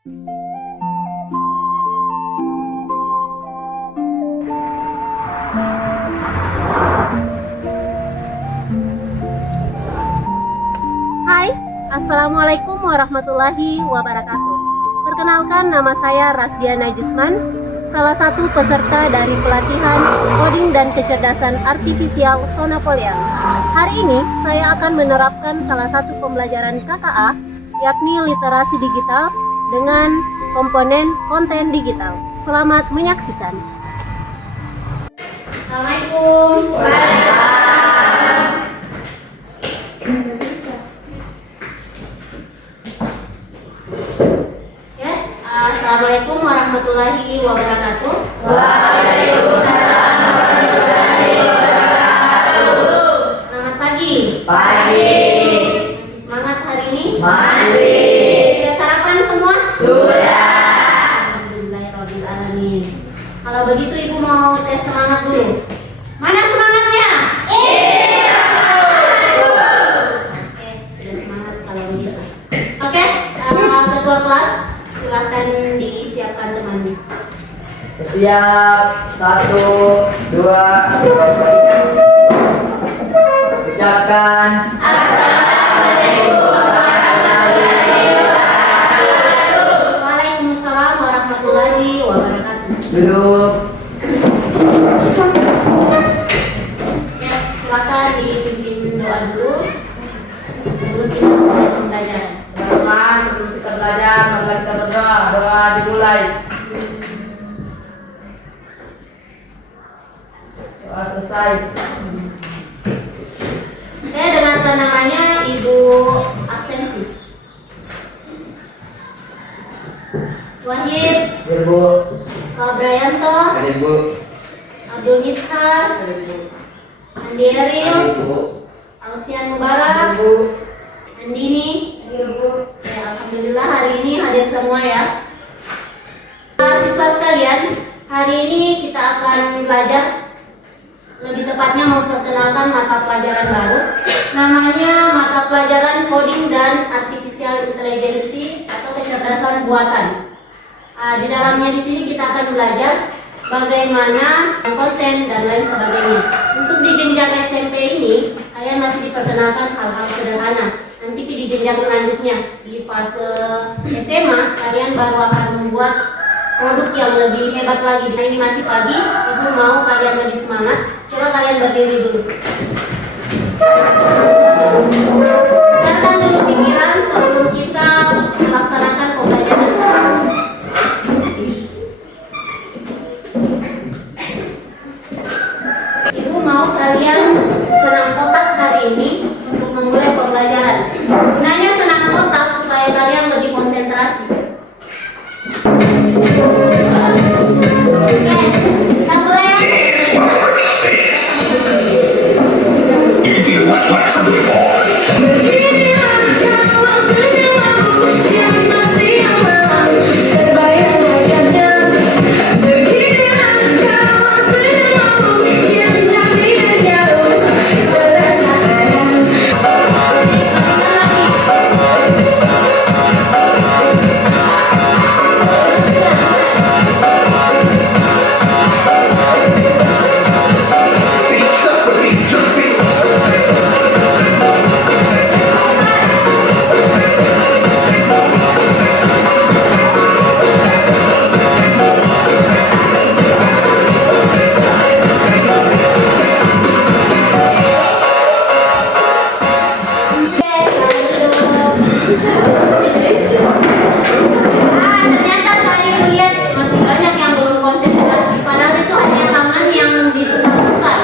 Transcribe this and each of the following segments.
Hai, Assalamualaikum warahmatullahi wabarakatuh. Perkenalkan, nama saya Rasdiana Jusman, salah satu peserta dari pelatihan coding dan kecerdasan artifisial Sonapolia. Hari ini saya akan menerapkan salah satu pembelajaran KKA, yakni literasi digital dengan komponen konten digital. Selamat menyaksikan. Assalamualaikum. Assalamualaikum warahmatullahi wabarakatuh. Waalaikumsalam warahmatullahi wabarakatuh. Selamat pagi. Pagi. Masih semangat hari ini? Masih. Sudah sarapan semua? Sudah. Alhamdulillahirrahmanirrahim. Kalau begitu Ibu mau tes semangat dulu. Mana semangatnya? Oke, sudah semangat kalau begitu. Oke, ketua kelas silahkan disiapkan temannya. Siap. 1, 2. Ucapkan. Assalamualaikum warahmatullahi wabarakatuh. Waalaikumsalam warahmatullahi wabarakatuh. Duduk. Ya, silakan dipimpin doa dulu sebelum kita mulai pembelajaran. Teman-teman, sebelum kita belajar, mari kita berdoa. Doa dimulai. Doa selesai. Saya dengarkan namanya Ibu absensi. Wahid, Ibu. Pak Brayanto, Ibu. Abdul Nishar, Andi Eril, Ibu. Alfian Mubarak, Ibu. Andini. Ya, alhamdulillah hari ini hadir semua ya. Siswa sekalian, hari ini kita akan belajar, lebih tepatnya memperkenalkan mata pelajaran baru. Namanya mata pelajaran coding dan artificial intelligence atau kecerdasan buatan. Di dalamnya di sini kita akan belajar bagaimana konten dan lain sebagainya. Untuk di jenjang SMP ini, kalian masih diperkenalkan hal-hal sederhana. Nanti di jenjang selanjutnya di fase SMA, kalian baru akan membuat produk yang lebih hebat lagi. Nah, ini masih pagi, Ibu mau kalian lebih semangat. Coba kalian berdiri dulu. Dengarkan dulu pikiran sebelum kita melaksanakan pembelajaran. Ibu mau kalian senam kotak hari ini untuk memulai pembelajaran. Gunanya senam kotak supaya kalian lebih konsentrasi. Oke, kita mulai ya. Ternyata tadi lihat masih banyak yang belum konsentrasi. Padahal itu hanya taman yang ditukar-tukar.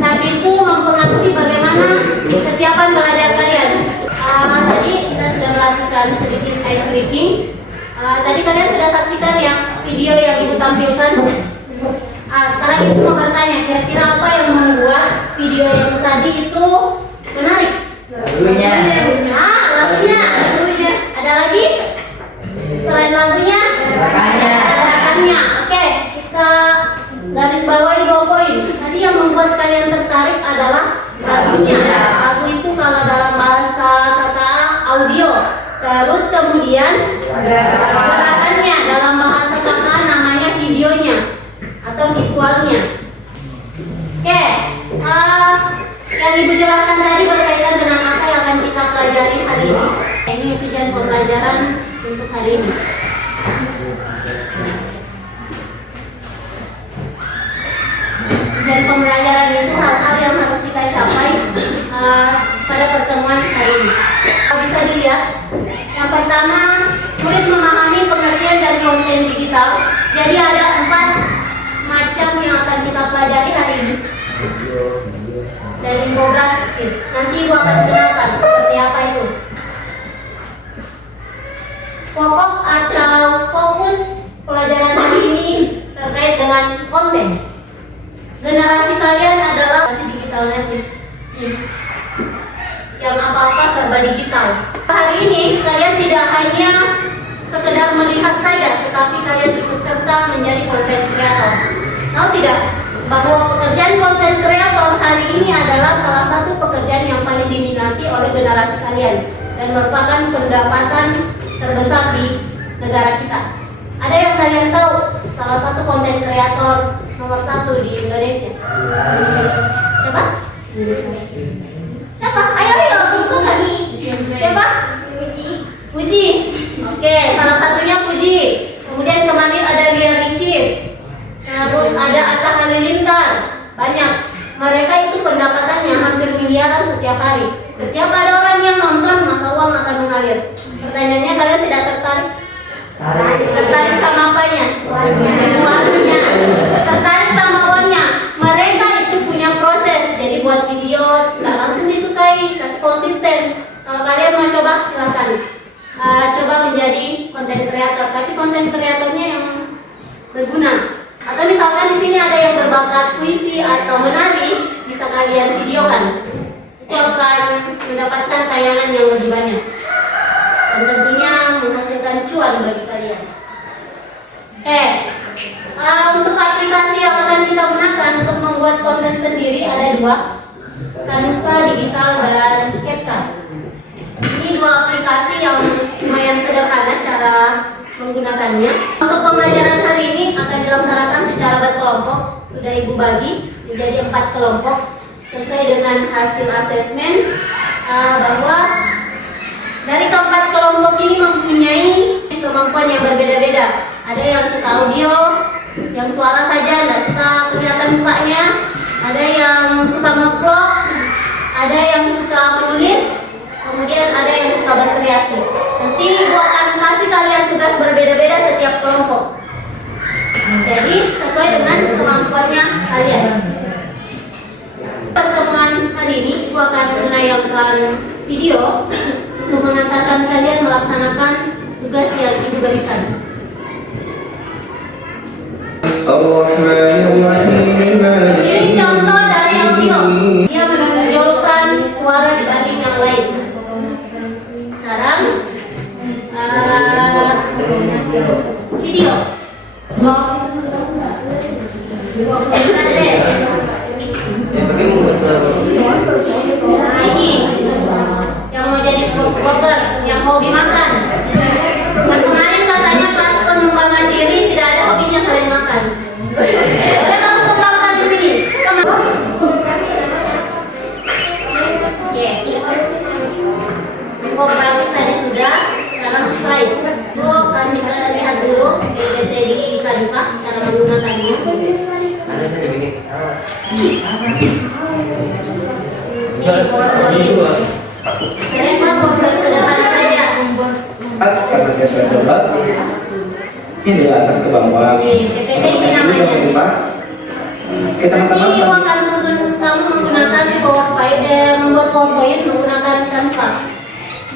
Tapi itu mempengaruhi bagaimana kesiapan belajar kalian. Tadi kita sudah melakukan sedikit ice breaking. Tadi kalian sudah saksikan ya video yang Ibu tampilkan. Sekarang Ibu mau bertanya, kira-kira apa yang membuat video yang tadi itu menarik? Lagunya. Lagunya. Ada lagi? Selain lagunya? Gerakannya. Oke, kita garis bawahi 2 poin. Tadi yang membuat kalian tertarik adalah lagunya. Lagu itu kalau dalam bahasa kata audio. Terus kemudian Gerakannya dalam bahasa kakak namanya videonya atau visualnya. Oke, yang ibu jelaskan tadi berkaitan dengan apa yang akan kita pelajari hari ini. Ini tujuan pembelajaran untuk hari ini. Dan pembelajaran itu hal-hal yang harus kita capai pada pertemuan hari ini. Bisa dilihat, yang pertama, murid memahami pengertian dari konten digital. Jadi ada 4 macam yang akan kita pelajari hari ini. Dan infografis, nanti ibu akan kenalkan seperti apa itu. Pokok atau fokus pelajaran hari ini terkait dengan konten. Generasi kalian adalah generasi digital native, yang apa-apa serba digital. Hari ini kalian tidak hanya sekedar melihat saja, tetapi kalian ikut serta menjadi konten kreator. Tahu tidak bahwa pekerjaan konten kreator hari ini adalah salah satu pekerjaan yang paling diminati oleh generasi kalian dan merupakan pendapatan terbesar di negara kita. Ada yang kalian tahu salah satu konten kreator nomor 1 di Indonesia? Siapa? Siapa? Ayo tentukan. Siapa? Puji. Oke, salah satunya Puji. Kemudian kemarin ada Ria Ricis. Terus ada Atta Halilintar. Banyak. Mereka itu pendapatannya hampir miliaran setiap hari. Setiap ada orang yang nonton, maka uang akan mengalir. Pertanyaannya, kalian tidak tertarik? Tertarik sama apanya? Uangnya. Tertarik sama uangnya. Mereka itu punya proses. Jadi buat video nggak langsung disukai, tapi konsisten. Kalau kalian mau coba, silahkan. Coba menjadi konten kreator, tapi konten kreatornya yang berguna. Atau misalkan di sini ada yang berbakat puisi atau menari, bisa kalian videokan. Itu akan mendapatkan tayangan yang lebih banyak. Dan tentunya menghasilkan cuan bagi kalian. Untuk aplikasi yang akan kita gunakan untuk membuat konten sendiri ada 2, Canva Digital dan CapCut. Ini 2 aplikasi yang lumayan sederhana cara menggunakannya. Untuk pembelajaran hari ini akan dilaksanakan secara berkelompok. Sudah ibu bagi menjadi 4 kelompok sesuai dengan hasil asesmen bahwa dari keempat kelompok ini mempunyai kemampuan yang berbeda-beda. Ada yang suka audio, yang suara saja, tidak suka kelihatan mukanya. Ada yang suka nge-vlog, ada yang suka menulis, kemudian ada yang suka berkreasi. Nanti ibu akan kasih kalian tugas berbeda-beda setiap kelompok. Jadi sesuai dengan kemampuannya kalian. Pertemuan hari ini ibu akan menayangkan video untuk mengantarkan kalian melaksanakan tugas yang ibu berikan. Ini contoh dari audio. Dia menonjolkan suara dibanding yang lain. Sekarang video. Nah ini yang mau jadi vlogger, yang hobi makan. Dan kemarin katanya pas pengembangan diri tidak ada hobinya selain makan. Kita harus kembangkan di sini. Oke. Infografis tadi sudah. Sekarang slide. Bu kasih lihat dulu di Canva cara menggunakannya. Ada saja bikin pesawat. Karena saya sudah coba, ini di atas ke bawah. Kita teman-teman ini akan menuntun kamu menggunakan PowerPoint, membuat PowerPoint menggunakan Canva.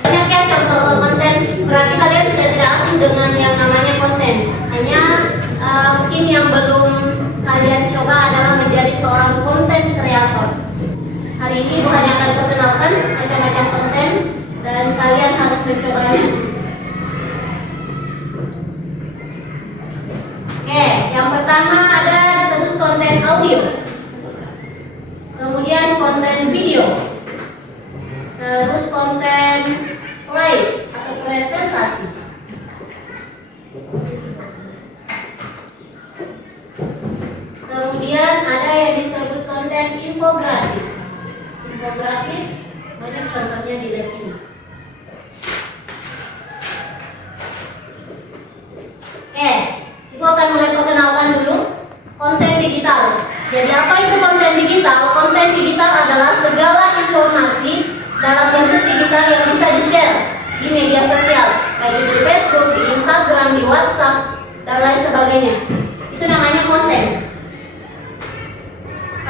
Banyak ya contoh konten, berarti kalian sudah tidak asing dengan yang namanya konten. Hanya mungkin yang belum kalian coba adalah menjadi seorang konten kreator. Hari ini ibu hanya akan perkenalkan macam-macam konten dan kalian harus mencobanya. Oke, yang pertama ada disebut konten audio, kemudian konten video, terus konten slide atau presentasi. Kemudian ada yang disebut konten infografis. Infografis banyak contohnya di lab ini. Oke, ibu akan mulai perkenalkan dulu konten digital. Jadi apa itu konten digital? Konten digital adalah segala informasi dalam bentuk digital yang bisa di-share di media sosial, baik itu di Facebook, di Instagram, di WhatsApp, dan lain sebagainya. Itu namanya konten.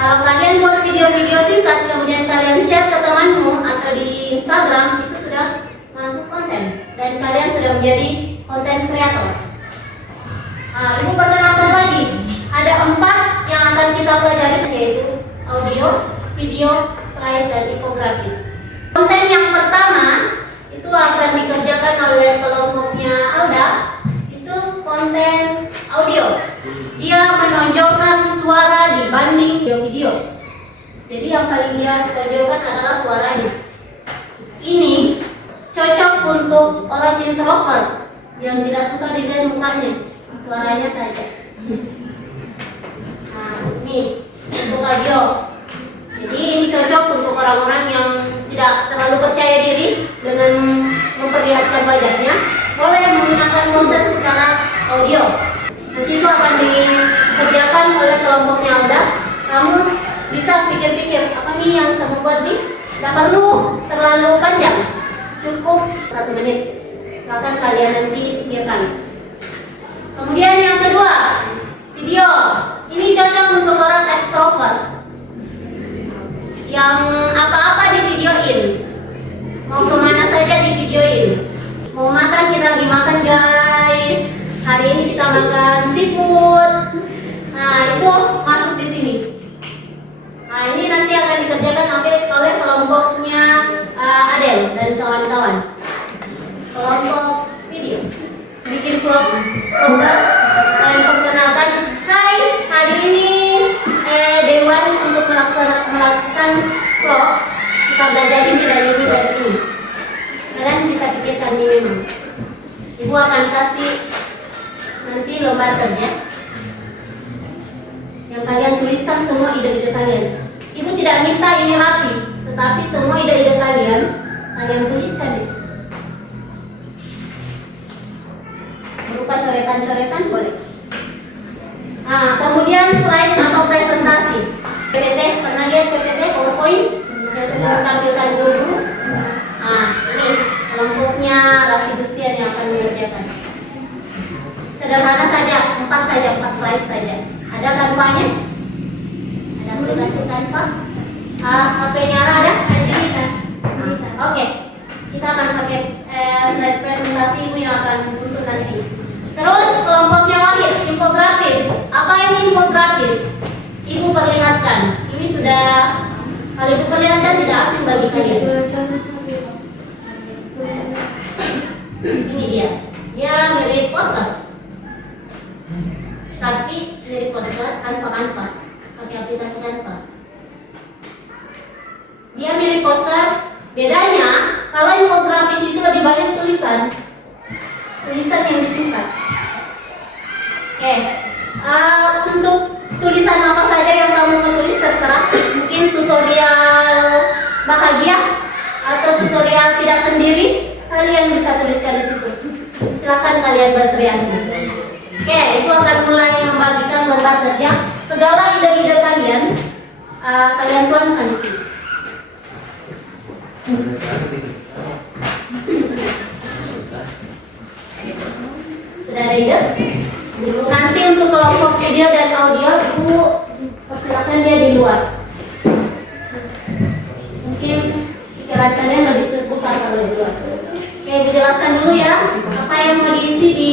Kalau kalian buat video-video singkat, kemudian kalian share ke temanmu atau di Instagram, itu sudah masuk konten dan kalian sudah menjadi konten kreator. Nah, ibu perkenalkan lagi, ada 4 yang akan kita pelajari, yaitu audio, video, slide, dan infografis. Konten yang pertama itu akan dikerjakan oleh kelompoknya Alda. Itu konten audio. Dia menonjolkan suara dibanding video. Jadi yang paling dia tonjolkan adalah suaranya. Ini cocok untuk orang introvert yang tidak suka dilihat mukanya, suaranya saja. Nah, ini untuk audio. Jadi ini cocok untuk orang-orang yang tidak terlalu percaya diri dengan memperlihatkan wajahnya. Boleh menggunakan konten secara audio. Nanti itu akan dikerjakan oleh kelompoknya Alda. Kamu bisa pikir-pikir, apa nih yang saya buat nih? Tidak perlu terlalu panjang, cukup 1 menit. Silakan kalian nanti pikirkan. Kemudian yang kedua, video. Ini cocok untuk orang ekstrovert yang apa-apa di videoin, mau kemana saja di videoin. Mau makan, kita lagi makan guys, hari ini kita makan seafood. Nah itu masuk di sini. Nah ini nanti akan dikerjakan oleh kelompoknya Adel dan kawan-kawan. Kelompok video bikin vlog program. Saya perkenalkan, hai, hari ini Dewan untuk melakukan vlog, kita belajar ini dan ini dan ini. Kalian bisa pikirkan ini memang. Ibu akan kasih nanti lembar kerja yang kalian tuliskan semua ide-ide kalian. Ibu tidak minta ini rapi, tetapi semua ide-ide kalian tuliskan di situ. Berupa coretan-coretan boleh. Nah, kemudian slide atau presentasi. PPT, pernah lihat PPT, PowerPoint? Biasanya ditampilkan dulu. Nah, ini kelompoknya Rasti Gustian yang akan mengerjakan. Sederhana saja, 4 slide saja. Ada kanvanya? Ada aplikasi kanva? HP-nya ada? Oke, kita akan pakai slide presentasi ibu yang akan untuk nanti. Terus kelompoknya Wahid, infografis. Apa ini infografis? Ibu perlihatkan. Ini sudah, kalau ibu perlihatkan tidak asing bagi kalian. Ini dia. Dia mirip poster. Tapi mirip poster tanpa pakai aplikasi Canva. Dia mirip poster. Bedanya, kalau infografis itu lebih banyak tulisan yang disingkat. Oke, untuk tulisan apa saja yang kamu mau tulis terserah. Mungkin tutorial bahagia atau tutorial tidak sendiri, kalian bisa tuliskan di situ. Silakan kalian berkreasi. Oke, itu akan mulai membagikan lembar kerja. Segala ide-ide kalian, kalian tuangkan di sini. Sudah ada ide? Nanti untuk kelompok video dan audio, ibu persilakan dia di luar. Mungkin pikiran kalian lebih terbuka kalau di luar. Oke, ibu jelaskan dulu ya apa yang mau diisi di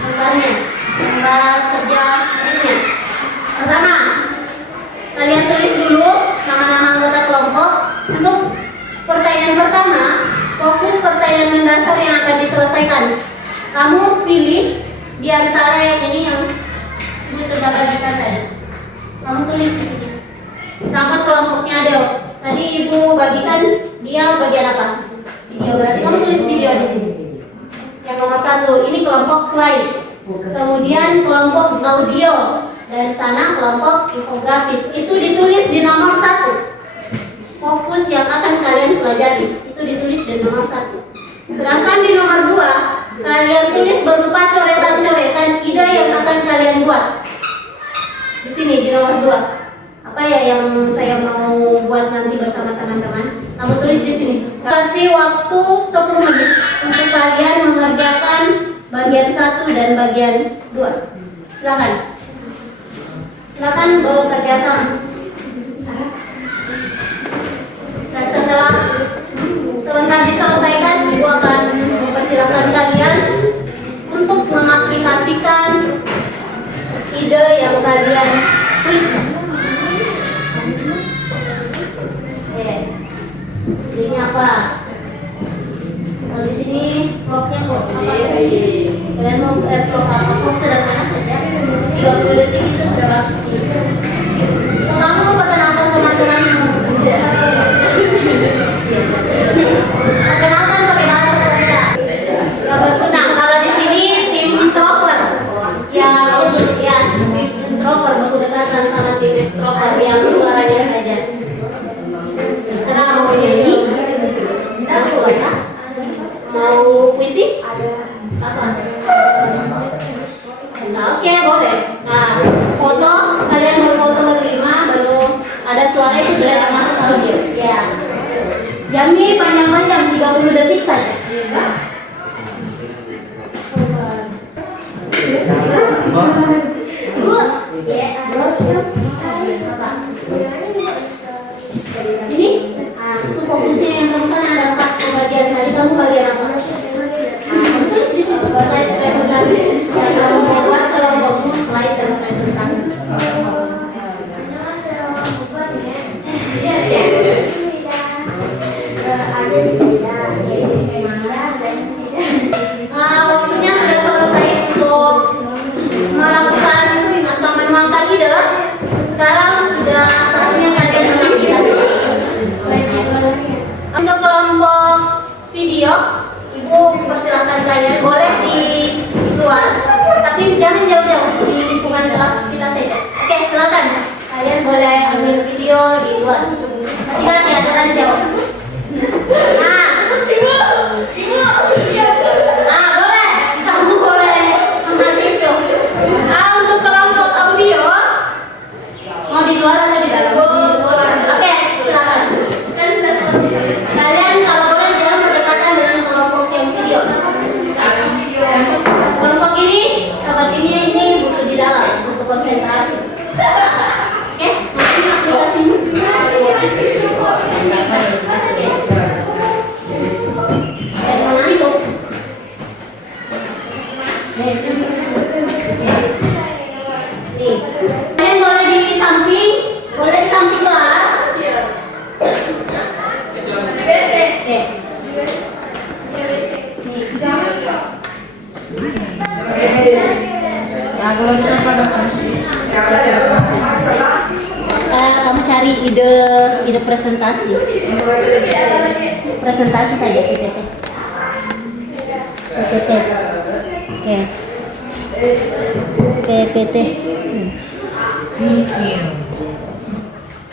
lembarnya, lembar kerja ini. Pertama, kalian tulis dulu nama-nama anggota kelompok. Untuk pertanyaan pertama, fokus pertanyaan mendasar yang akan diselesaikan. Kamu pilih di antara yang ini yang ibu sudah bagikan tadi. Kamu tulis di sini. Sama kelompoknya Adel. Tadi ibu bagikan dia bagian apa? Video. Berarti kamu tulis video di sini. Yang nomor 1 ini kelompok slide. Kemudian kelompok audio. dari sana kelompok infografis. Itu ditulis di nomor 1. Fokus yang akan kalian pelajari itu ditulis di nomor 1. Sedangkan di nomor 2 kalian tulis berupa coretan-coretan ide yang akan kalian buat. Di sini di nomor 2. Apa ya yang saya mau buat nanti bersama teman-teman? Kamu tulis di sini. Kasih waktu 10 menit untuk kalian mengerjakan bagian 1 dan bagian 2. Silakan. Silakan bawa kerjasama. Dan setelah sebentar diselesaikan, Ibu akan mempersilahkan kalian untuk mengaplikasikan ide yang kalian tuliskan. Oke, ini apa? Kalau di sini vlognya vlog apa? Kalian mau vlog apa? Vlog sederhana saja. 30 detik itu sudah bagus. Kamu perkenalkan teman-temanmu. Perkenalkan pakai bahasa Korea. Nah, kalau di sini tim introvert yang tim introvert berdekatan sama tim extrovert yang suaranya saja. Terserah mau nyanyi, mau suara, mau puisi, apa? Nah, oke, boleh. Nah, foto kalian berfoto berlima baru ada suara itu sudah termasuk audio. Ya. Jamnya panjang-panjang 30 detik saja. Sini. Ah, itu fokusnya yang kamu sana ada 4 bagian tadi. Kamu bagian apa? Kamu tulis di situ slide presentasi. Ya, kamu mau buat kelompokmu slide dan presentasi. Waktunya sudah selesai untuk melakukan atau menuangkan ide. Sekarang sudah saatnya kalian mengaplikasi. Untuk kelompok video, Ibu persilahkan kalian boleh di luar, tapi jangan jauh-jauh di lingkungan kelas kita saja. Oke, silakan. Kalian boleh ambil video di luar. Tapi hati-hati ada jauh. Boleh. Kamu boleh mengerti itu. Untuk kelompok audio, mau di luar atau di dalam? Oke, silakan. Kalian kalau boleh jangan berdekatan dengan kelompok yang video. Kelompok ini, sepertinya ini butuh di dalam untuk konsentrasi. Oke, maksudnya aplikasimu. Nih, kalian boleh di samping kelas. Kamu cari ide presentasi. Presentasi saja PPT. Oke. PPT.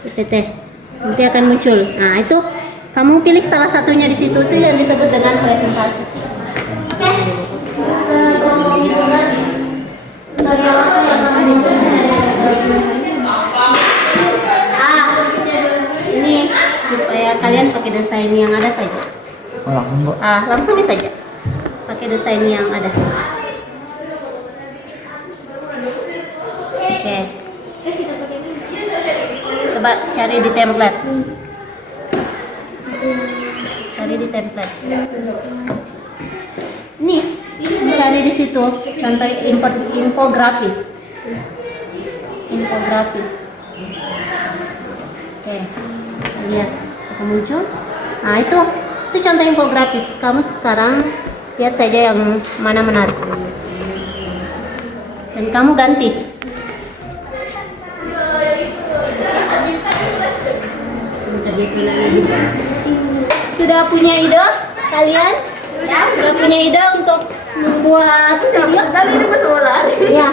PPT. Nanti akan muncul. Nah, itu kamu pilih salah satunya di situ itu yang disebut dengan presentasi. Oke. Kelompok infografis. Bagi apa yang ini supaya kalian pakai desain yang ada saja. Oh, langsung kok. Langsung saja. Pakai desain yang ada. Oke. Coba cari di template. Cari di template. Nih, cari di situ contoh infografis. Infografis. Oke. Lihat, apa muncul? Nah, itu contoh infografis. Kamu sekarang lihat saja yang mana menarik. Dan kamu ganti. Sudah punya ide kalian? Sudah punya ide untuk membuat video? Tapi itu pesola. Ya.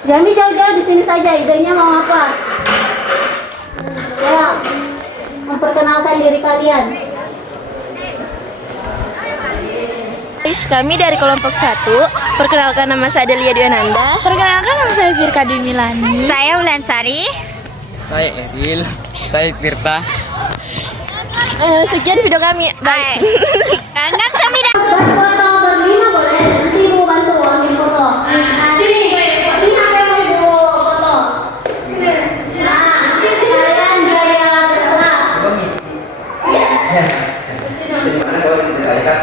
Jangan jauh-jauh, di sini saja. Idenya mau apa? Ya, memperkenalkan diri kalian. Guys, kami dari kelompok 1. Perkenalkan, nama saya Delia Dwi Ananda. Perkenalkan, nama saya Firka Dwi Milani. Saya Wulansari. Saya Eril. Saya Tirta. Sekian video kami. Bye. Anggap kami Foto berlima boleh, nanti ibu bantu ambil foto. Sini, ini apa yang mau ibu foto? Nah, sini kalian gaya terserah. Di mana kalau kita lihat?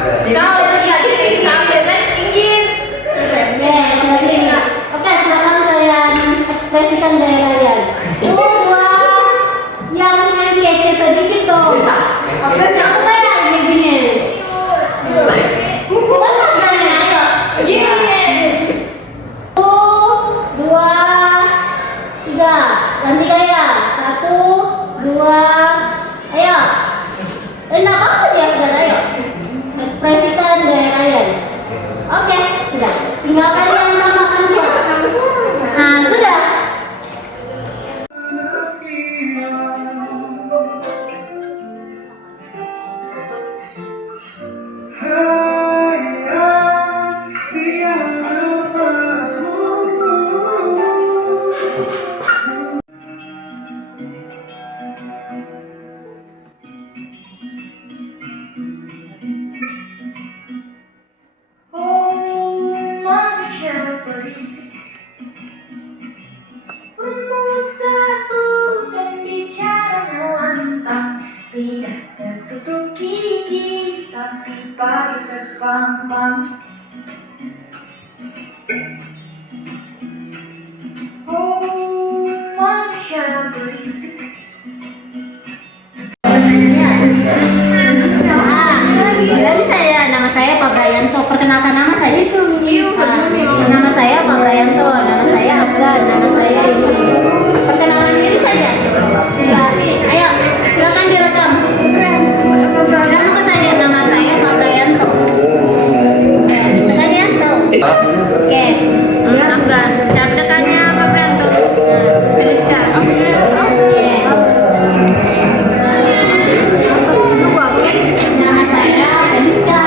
Oke, silakan kalian ekspresikan gaya kalian. Dua, yang ece sedikit dong. Jangan kayak gini. Dua, tiga, ganti gaya. 1, 2, ayo. Enak apa dia udah, ayo. Ekspresikan gaya kalian. Oke, sudah. Tinggal kalian tambahkan suara. Nah, sudah. Manusia berisik bermulut satu dan bicara lantang, tidak tertutup gigi tapi pagi terpampang. Oh, manusia berisik. Dari saya, nama saya Pak Brayanto. Perkenalkan nama saya. Nama saya Pak Brayanto. Nama saya Afgan. Nama saya Ibu. Perkenalan diri saja. Ya, ayo, silakan direkam. Bilang ke saya, nama saya Pak Brayanto. Brayanto. Oke. Afgan. Siapa dekatnya Pak Branto? Rizka. Oke. Nama saya Rizka.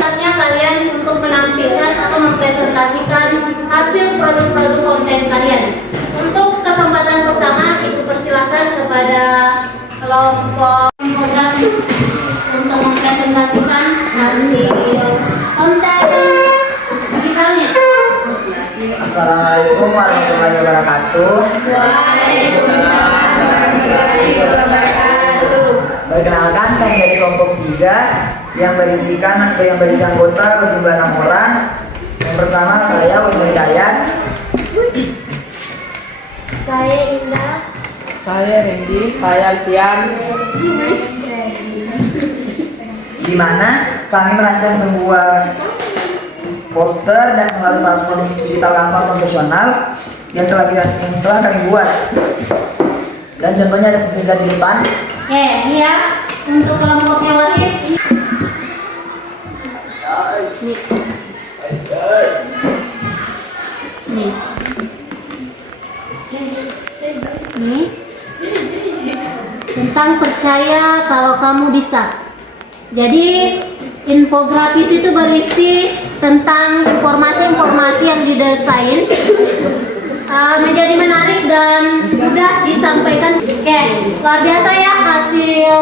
Saatnya kalian untuk menampilkan atau mempresentasikan hasil produk-produk konten kalian. Untuk kesempatan pertama, Ibu persilahkan kepada kelompok infografis untuk mempresentasikan hasil konten digitalnya. Assalamualaikum warahmatullahi wabarakatuh. Perkenalkan, kami dari kelompok 3 yang berisikan atau yang berisi anggota berjumlah 6 orang. Yang pertama saya Wahyu Hidayat. Saya Indah. Saya Randy. Saya Alfian. Di mana kami merancang sebuah poster dan melalui platform digital Canva profesional yang telah kami buat. Dan contohnya bisa dilihat di depan. Oke, ini ya untuk kelompoknya Wahid. Nih. Nih. Tentang percaya kalau kamu bisa. Jadi infografis itu berisi tentang informasi-informasi yang didesain menjadi menarik dan mudah disampaikan. Oke, luar biasa ya hasil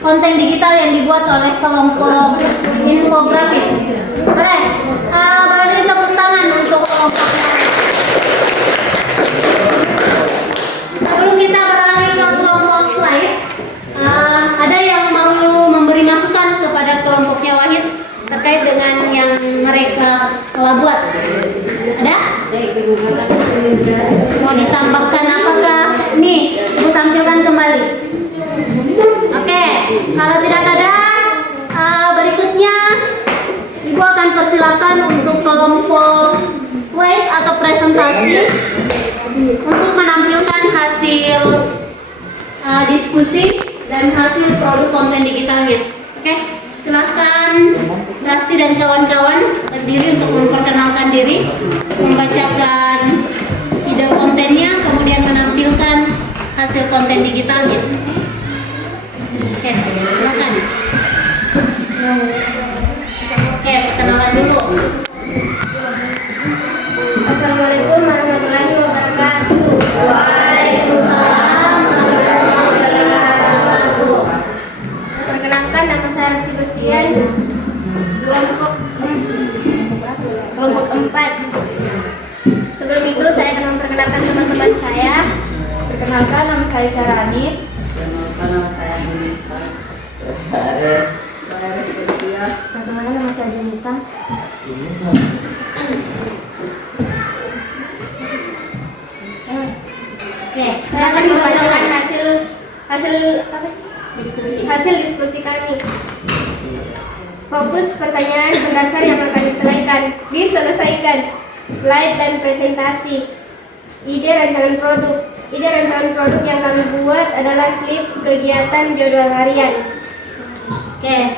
konten digital yang dibuat oleh kelompok infografis. Oke, beri tepuk tangan untuk kelompoknya. Sebelum kita beralih ke kelompok lain, ada yang mau memberi masukan kepada kelompoknya Wahid terkait dengan yang mereka telah buat? Ada? Mau ditambahkan apakah? Nih, Ibu tampilkan kembali. Oke, kalau tidak ada, berikutnya Ibu akan persilakan untuk kelompok presentasi untuk menampilkan hasil diskusi dan hasil produk konten digitalnya. Oke, silakan Rasti dan kawan-kawan berdiri untuk memperkenalkan diri, membacakan ide kontennya, kemudian menampilkan hasil konten digitalnya. Oke, silakan. Oke, perkenalan dulu. Assalamualaikum warahmatullahi wabarakatuh. Waalaikumsalam warahmatullahi wabarakatuh. Perkenalkan, nama saya Rasti Gustian, kelompok 4. Sebelum itu saya akan memperkenalkan teman-teman saya. Perkenalkan, nama saya Syarani. Perkenalkan, nama saya Janita. Oke, Saya akan membacakan hasil diskusi kami. Fokus pertanyaan mendasar yang akan diselesaikan. Slide dan presentasi. Ide rancangan produk. Ide rancangan produk yang kami buat adalah slip kegiatan jadwal harian. Oke.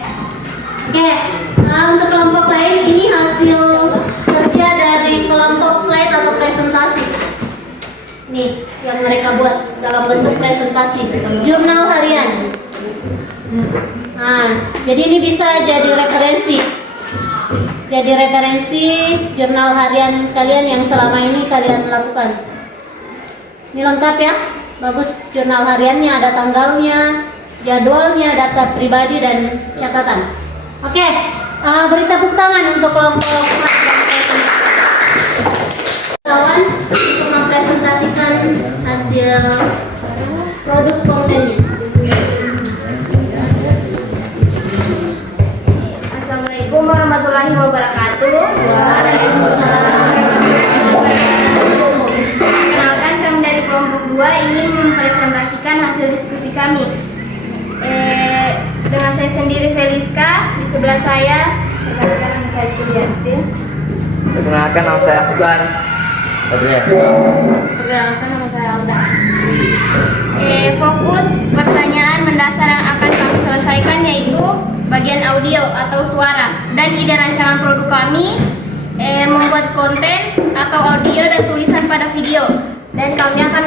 Untuk kelompok lain ini hasil kerja dari kelompok slide atau presentasi. Nih, yang mereka buat dalam bentuk presentasi, jurnal harian. Nah, jadi ini bisa jadi referensi. Jadi referensi jurnal harian kalian yang selama ini kalian lakukan. Ini lengkap ya, bagus jurnal hariannya, ada tanggalnya, jadwalnya, daftar pribadi dan catatan. Oke, beri tepuk tangan untuk kelompok kawan untuk mempresentasikan hasil produk kontennya. Assalamualaikum warahmatullahi wabarakatuh. Perkenalkan, kami dari kelompok 2 ingin mempresentasikan hasil diskusi kami. Dengan saya sendiri Feliska, di sebelah saya perkenalkan, nama saya Sulianti. Perkenalkan nama saya Afgan. Perkenalkan, nama saya Alda. Fokus pertanyaan mendasar yang akan kami selesaikan yaitu bagian audio atau suara, dan ide rancangan produk kami membuat konten atau audio dan tulisan pada video, dan kami akan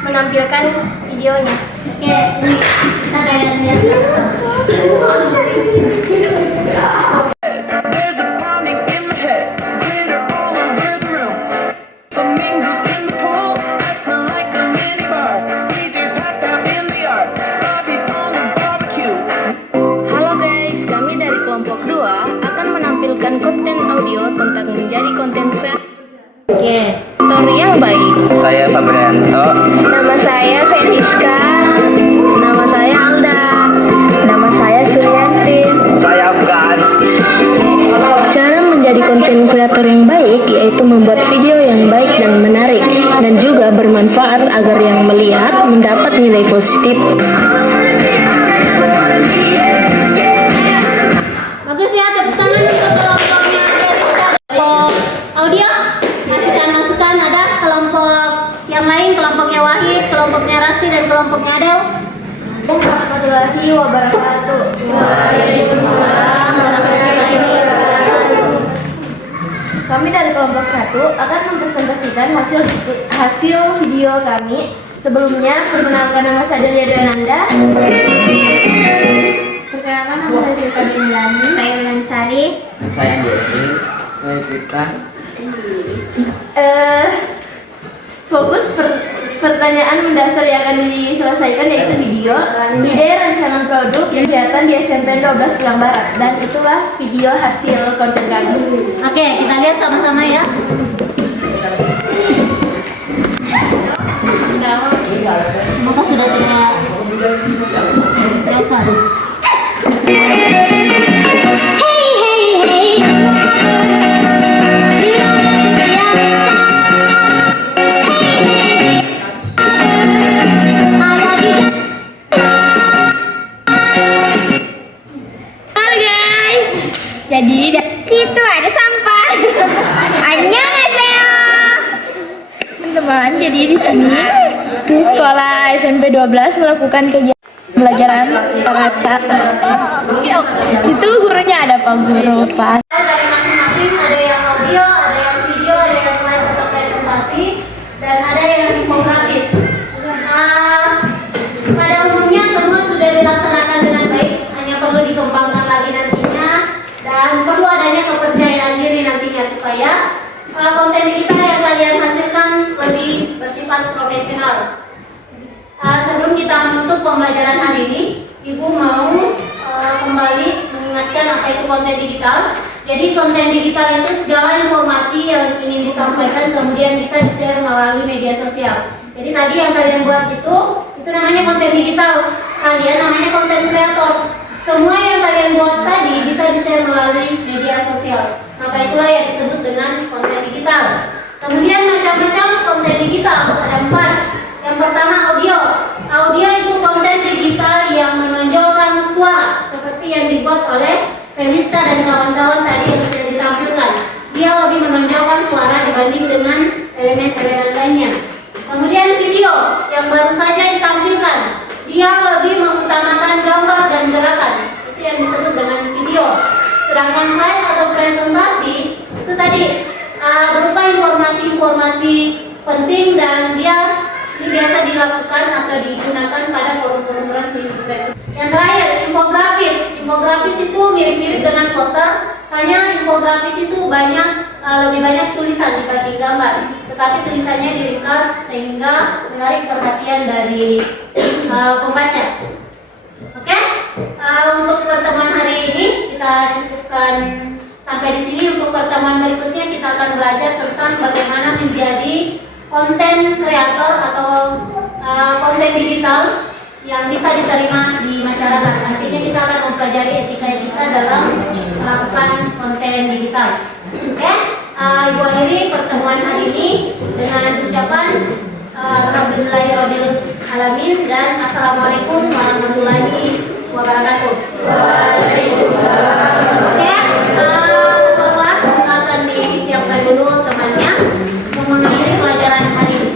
menampilkan videonya. Oke, ini bisa kalian lihat. There's a pounding in my head, glitter all over the room. Flamingos in the pool, I smell like a minibar. DJ's passed out in the yard, Bobby's on the barbecue. Halo guys, kami dari kelompok 2 akan menampilkan konten audio tentang menjadi konten kreator yang baik. Saya Fabrianto. Nama saya Feliska. Nama saya Alda. Nama saya Sulianti. Saya Afgan. Cara menjadi konten kreator yang baik yaitu membuat video yang baik dan menarik, dan juga bermanfaat agar yang melihat mendapat nilai positif. Bagus ya, tepuk tangan untuk kelompoknya Feliska. Kelompok audio, kasihkan masukan. Ada kelompok yang lain, kelompoknya Wahid, kelompoknya Rasti, dan kelompoknya Adel. Warahmatullahi wabarakatuh. Waalaikumsalam warahmatullahi wabarakatuh. Kami dari kelompok 1 akan mempresentasikan hasil video kami. Sebelumnya, perkenalkan, nama saya Delia Dwananda. Perkenalkan, nama saya Tirta Dimilani. Saya Lansari. Saya Jesse. Saya Tirta. Fokus pertanyaan mendasar yang akan diselesaikan yaitu video, ide rancangan produk, kegiatan di SMP 12 Pulang Barat, dan itulah video hasil konten kami. Oke, kita lihat sama-sama ya. Semoga sudah tidak telepon. Jadi situ ada sampah. Annyeonghaseyo. teman-teman, jadi di sini di sekolah SMP 12 melakukan kegiatan pembelajaran rata. Itu gurunya ada Pak Guru, Pak. Dari masing-masing ada yang audio, ada yang video, ada yang slide atau presentasi, dan ada yang infografis. Pada umumnya semua sudah dilaksanakan dengan baik, hanya perlu dikembangkan lagi nantinya, dan perlu adanya kepercayaan diri nantinya supaya konten digital yang kalian hasilkan lebih bersifat profesional. Sebelum kita menutup pembelajaran hari ini, Ibu mau kembali mengingatkan apa itu konten digital. Jadi konten digital itu segala informasi yang ingin disampaikan kemudian bisa di-share melalui media sosial. Jadi tadi yang kalian buat itu namanya konten digital. Kalian namanya konten kreator. Semua yang kalian buat tadi bisa di-share melalui media sosial. Maka itulah yang disebut dengan konten digital. Kemudian macam-macam konten digital ada 4. Yang pertama audio. Audio itu konten digital yang menonjolkan suara seperti yang dibuat oleh Feliska dan kawan-kawan tadi yang sudah ditampilkan. Dia lebih menonjolkan suara dibanding dengan elemen-elemen lainnya. Kemudian video yang baru saja ditampilkan. Dia lebih mengutamakan gambar dan gerakan. Itu yang disebut dengan video. Sedangkan slide atau presentasi itu tadi berupa informasi-informasi penting dan dia ini biasa dilakukan atau digunakan pada forum-forum resmi. Yang terakhir, infografis. Infografis itu mirip-mirip dengan poster, hanya infografis itu lebih banyak tulisan dibanding gambar, tetapi tulisannya diringkas sehingga menarik perhatian dari pembaca. Oke, untuk pertemuan hari ini kita cukupkan sampai di sini. Untuk pertemuan berikutnya kita akan belajar tentang bagaimana menjadi konten kreator atau konten digital yang bisa diterima di masyarakat. Nantinya kita akan mempelajari etika kita dalam melakukan konten digital. Oke, Ibu akhiri pertemuan hari ini dengan ucapan Alhamdulillahirabbil alamin dan Assalamualaikum warahmatullahi wabarakatuh. Oke, ketua kelas akan disiapkan dulu temannya mengakhiri pelajaran hari ini.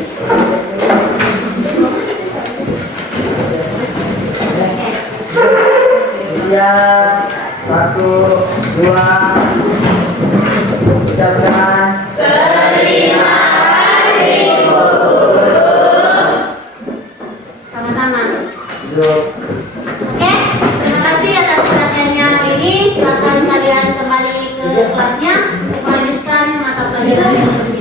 Ya, 1, 2, ucapkan Terima kasih guru. Sama-sama. duduk. Oke, terima kasih atas perhatiannya hari ini. Silakan kalian kembali ke kelasnya, melanjutkan mata pelajaran berikutnya.